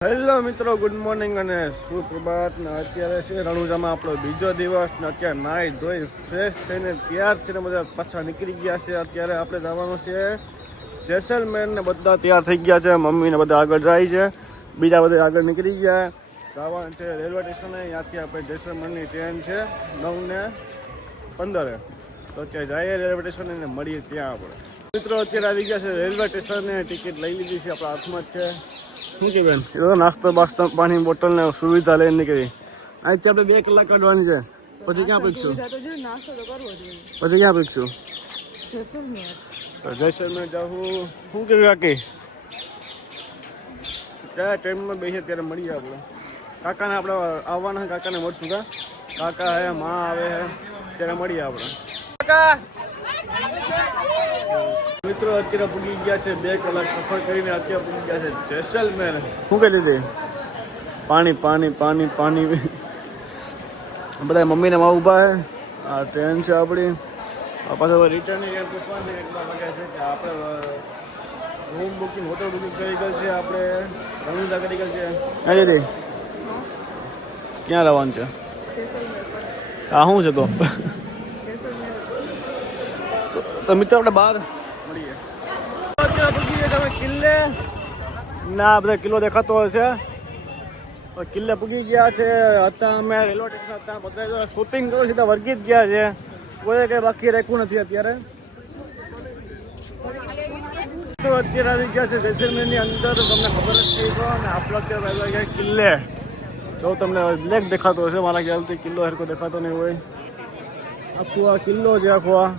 Hello મિત્રો, good morning અને સુપ્રભાત. ને અત્યારે છે રણુજામાં આપણો બીજો દિવસ ને અત્યારે નાહી ધોઈ ફ્રેશ થઈને તૈયાર થઈને બધા પાછા નીકળી ગયા છે. અત્યારે આપણે જવાનું છે જેસલમેર ને બધા તૈયાર થઈ ગયા છે. મમ્મી ને બધા આગળ જાય છે, બીજા બધા આગળ નીકળી ગયા. જવાનું છે રેલવે સ્ટેશને. ત્યાંથી આપણે જેસલમેરની ટ્રેન છે 9:15. તો અત્યારે જઈએ રેલવે સ્ટેશને ને મળીએ ત્યાં આપણે. મિત્રો અત્યારે આવી ગયા છે રેલવે સ્ટેશને. ટિકિટ લઈ લીધી છે, આપણા હાથમાં જ છે. શું કે બેન, એ તો નાસ્તો બાસ્તો પાણી બોટલ ને સુવિધા લઈને નીકળી. અહીંથી આપણે 2 કલાક કાઢવાની છે. પછી ક્યાં પીકશું? પછી ક્યાં પીકશું? તો જેસલમેર જાવું. શું કે કાકી, કયા ટ્રેનમાં બેસીએ ત્યારે મળીએ આપણે. કાકાને આપણે આવવાના છે, કાકાને મળશું. કાકા હે, માં આવે હે, ત્યારે મળીએ આપણે. કાકા મિત્રો અત્યારે પૂગી ગયા છે, 2 કલાક સફર કરીને અત્યારે પૂગી ગયા છે જેસલમેર. શું કહી દીધી? પાણી પાણી પાણી પાણી. બધા મમ્મીને માં ઊભા છે. આ ટ્રેન છે આપણી. પાછા રિટર્ન પૂછવાનું એટલા વાગ્યા છે કે આપણે રૂમ બુકિંગ, હોટલ બુકિંગ કરી ગયેલ છે. આપણે રણુજા કરી ગયેલ છે. હા દીદી, ક્યાં રહેવાનું છે? હા, શું છે તો મિત્રો આપણે બહાર મળીએ. તમે કિલ્લે ના બધા કિલ્લો દેખાતો હોય છે. કિલ્લે પૂગી ગયા છે. અત્યારે અમે રેલવે સ્ટેશન હતા, બધા શોપિંગ કરો સીધા વર્ગી જ ગયા છે. કોઈ કંઈ બાકી રાખ્યું નથી અત્યારે. તો અત્યારે આવી ગયા છે જેસલમેરની અંદર. તો તમને ખબર જ છે ને આપણે અત્યારે આવી ગયા કિલ્લે. જો તમને બ્લેક દેખાતો હશે, મારા ખ્યાલથી કિલ્લો હરકો દેખાતો નહીં હોય. આખું આ કિલ્લો છે આખો. આ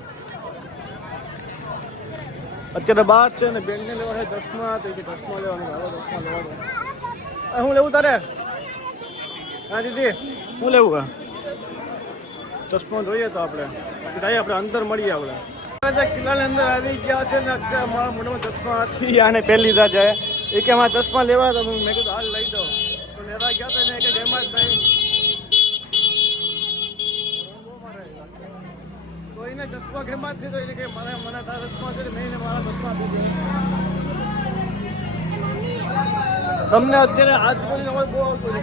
અત્યારે બહાર છે ને બેનને લેવા છે ચશ્મા. તો ચશ્મા લેવાનું, ચશ્મા લેવાનું. શું લેવું તારે? હા દીદી, શું લેવું? ચશ્મા જોઈએ તો આપણે આપણે અંદર મળીએ. આપણે કિલ્લાની અંદર આવી ગયા છે ને અત્યારે મારા મોઢામાં ચશ્મા હતી. આને પહેલી લીધા છે. એ કે મારા ચશ્મા લેવા, તો મેં કીધું હાલ લઈ દો. તો લેવા ગયા હતા ને કે એમાં જ નહીં. તો એને ચશ્મા ઘેમાં જ દીધો. એટલે કે મને તારા ચશ્મા છે, મેં મારા ચશ્મા દીધો. તમને અત્યારે આજુબાજુ અવાજ બહુ આવતો છે.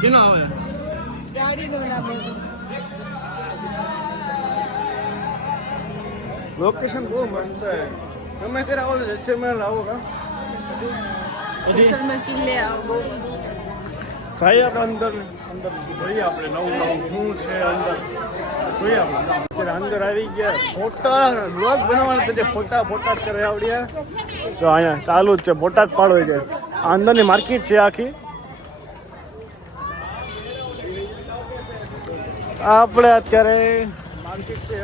કેનો આવે? લોકેશન બહુ મસ્ત છે. તમે અત્યારે આવો જેસલમેર આવો કા પછી કિલ્લે આવો. જઈએ આપણે અંદર જોઈએ. આપણે નવું શું છે અંદર જોઈએ. આપણે અત્યારે અંદર આવી ગયા. ફોટા બ્લોગ બનાવવાના તે ફોટા જ કરે આવડ્યા. તો અહીંયા ચાલુ જ છે, ફોટા જ પાડો છે. અંદરની માર્કેટ છે આખી. આપણે અત્યારે માર્કેટ છે.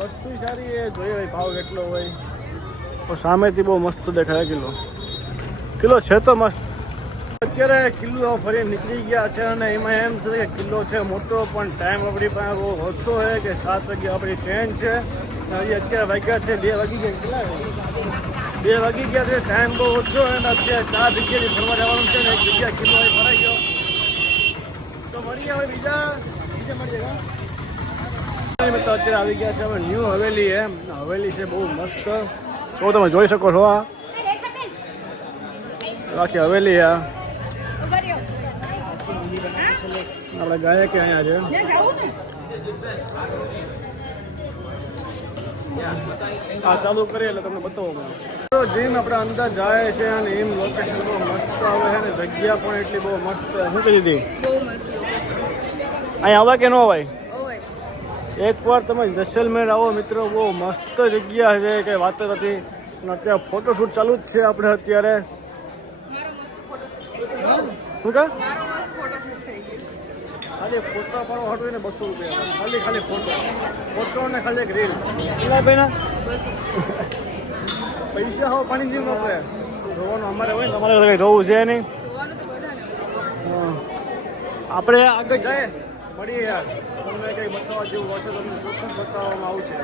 વસ્તુ સારી એ જોઈએ હોય, ભાવ કેટલો હોય. પણ સામેથી બહુ મસ્ત દેખાય. કિલ્લો છે તો મસ્ત. અત્યારે કિલ્લો ફરી નીકળી ગયા છે અને એમાં એમ છે કે કિલ્લો છે મોટો, પણ ટાઈમ આપણી પાસે બહુ ઓછો છે કે 7 વાગે આપણી ટ્રેન છે. હજી અત્યારે વાગ્યા છે 2 વાગી ગયા. કેટલા 2 વાગી ગયા છે. ટાઈમ બહુ ઓછો અને અત્યારે 4 જગ્યાથી ફરવા જવાનું છે ને એક જગ્યા કિલ્લો ફરાઈ ગયો. તો મળીએ હવે બીજે મળીએ. તો અત્યારે આવી ગયા છે અમે ન્યૂ હવેલી. હવેલી છે બહુ મસ્ત. તો તમે જોઈ શકો છો. આ આખી હવેલી આપણે ગયા કે અહીંયા છે. હા, ચાલુ કરીએ એટલે તમને બતાવો. જેમ આપણે અંદર જાય છે અને એમ લોકેશન બહુ મસ્ત આવે છે ને જગ્યા પણ એટલી બહુ મસ્ત. શું કહી દીધી? અહીંયા આવા કે ન અવાય? એકવાર તમે જેસલમેર આવો મિત્રો, બહુ મસ્ત જગ્યા છે, કંઈ વાત નથી. અને અત્યારે ફોટોશૂટ ચાલુ જ છે આપણે અત્યારે. શું કા ખાલી ફોટો પણ હટવીને 200 રૂપિયા ખાલી ફોટો ને ખાલી એક રીલ. ભાઈ પૈસા હો પાણી જેવું આપણે જોવાનું અમારે હોય ને. તમારે કંઈ જોવું છે નહીં. આપણે આગળ જાય મળીએ યાર. તમને કંઈ બતાવવા જેવું હશે તો તમને ચોક્કસ બતાવવામાં આવશે.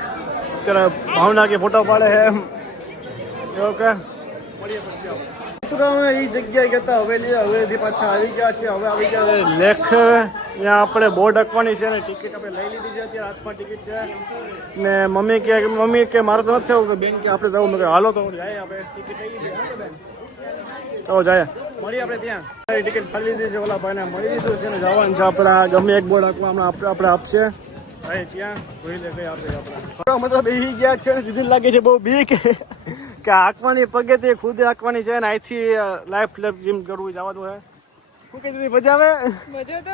અત્યારે ભાવના કે ફોટો પાડે છે એમ એવું કે મળીએ પછી આવો. મિત્રો અમે એ જગ્યાએ ગયા હવેલીથી પાછા આવી ગયા છે. હવે આવી ગયા લેખ. ત્યાં આપણે બોર્ડ રાખવાની છે ને ટિકિટ આપણે લઈ લીધી છે. અત્યારે હાથમાં ટિકિટ છે ને મમ્મી કે મારે તો નથી થયું કે બેન કે આપણે જવું. મેં હાલો તો જાય આપણે ટિકિટ લઈ લીધી. હા બેન તો જાય મળીએ આપણે ત્યાં ટિકિટ ફાડી લીધી છે ઓલા ભાઈને મળી લીધું છે ને જવાનું છે આપણા ગમે એક બોર્ડ આપવા આપણે આપશે ભાઈ ત્યાં જોઈ લે કઈ આપણે મતલબ બેસી ગયા છે ને દીદી લાગે છે બહુ બીક કે આંકવાની પગે તે ખુદ આંકવાની છે ને અહીંથી લાઈફ લેપ જીમ કરવું જવાનું છે શું કહી દીધી મજા આવે મજા તો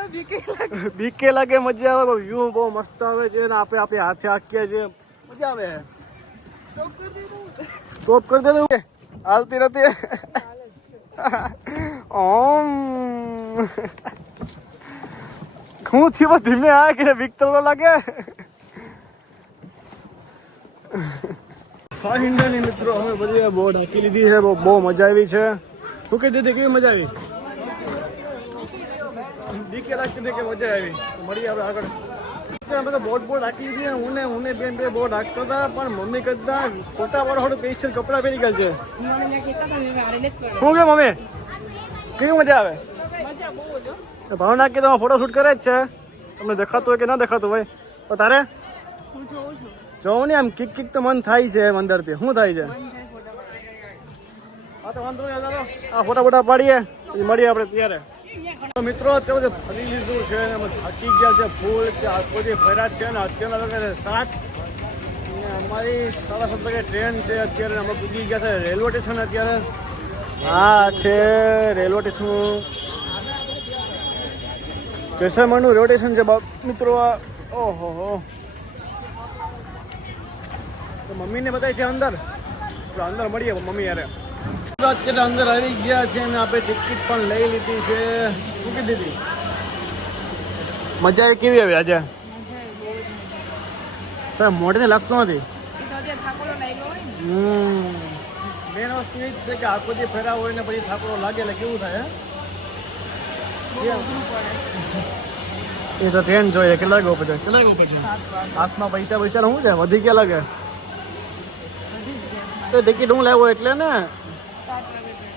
બીકે લાગે મજા આવે વ્યૂ બહુ મસ્ત આવે છે ને આપણે હાથે આંકીએ છીએ મજા આવે સ્ટોપ કરી દેવું કે હાલતી નથી ઓમ હું થયું ધીમે આ કે બીક તો લાગે ફાઇનલી મિત્રો અમે બધી બહુ ઢાંકી લીધી છે બહુ મજા આવી છે શું કહી દીધી કેવી મજા આવી બીકે લાગતી હતી કે મજા આવી મળી આપણે આગળ અમે તો બોટ રાખી લીધી હું ને બેન બે બોટ રાખતા હતા પણ મમ્મી કરતા ફોટા વાળો થોડું સ્પેશિયલ કપડાં પહેરી ગયા છે શું કે મમ્મી કેવી મજા આવે ભાવના કે તમે ફોટો શૂટ કરે જ છે તમને દેખાતું હોય કે ના દેખાતું હોય તો તારે જોઉં ને આમ કિક કિક તો મન થાય છે એમ અંદરથી શું થાય છે હા તો વાંધો નહીં ચાલો આ ફોટા પાડીએ પછી મળીએ આપણે ત્યારે મિત્રો અત્યારે બધું ફરી લીધું છે થાકી ગયા છે ફૂલ કે બધી ફર્યા છે ને અત્યારના વાગે 7 અમારી 7:30 વાગે ટ્રેન છે અત્યારે અમે પૂજી ગયા છે રેલવે સ્ટેશન અત્યારે હા છે રેલવે સ્ટેશન જેસલમેરનું રેલવે સ્ટેશન છે મિત્રો ઓહો હો તો મમ્મીને બતાવી છે અંદર અંદર મળીએ મમ્મી યારે અત્યારે અંદર આવી ગયા છે ને આપણે ટિકિટ પણ લઈ લીધી છે મૂકી દીધી મજા કેવી આવી આજે તો મોઢે લાગતું નથી મેન વસ્તુ એ જ છે કે આખો જે ફેરા હોય ને પછી થાકડો લાગે એટલે કેવું થાય એ તો ટ્રેન જોઈએ કેટલા ગયો પછી હાથમાં પૈસા શું છે વધી ગયા લાગે તો ટિકિટ હું લાવ્યો એટલે ને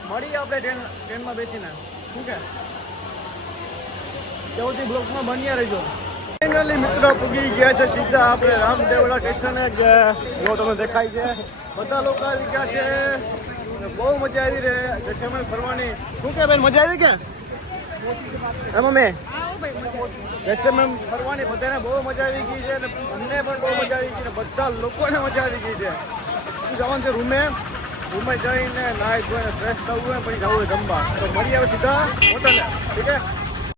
મળીએ આપણે ટ્રેનમાં બેસીને શું કે ત્યાંથી બ્લોકમાં બન્યા રહેજો ફાઇનલી મિત્રો પૂગી ગયા છે સીધા આપણે રામદેવડા સ્ટેશને જો તમે દેખાય છે બધા લોકો આવી ગયા છે બહુ મજા આવી રહે જેસલમેર ફરવાની શું કે બેન મજા આવી કે હે મમ્મી જેસલમેર ફરવાની બધાને બહુ મજા આવી ગઈ છે અને અમને પણ બહુ મજા આવી ગઈ છે બધા લોકોને મજા આવી ગઈ છે જવાનું છે રૂમે જઈને નાહી ધોઈને ફ્રેશ થવું હોય પછી જવું હોય જમવા તો મળીએ હવે સીધા હોટલે ઠીક છે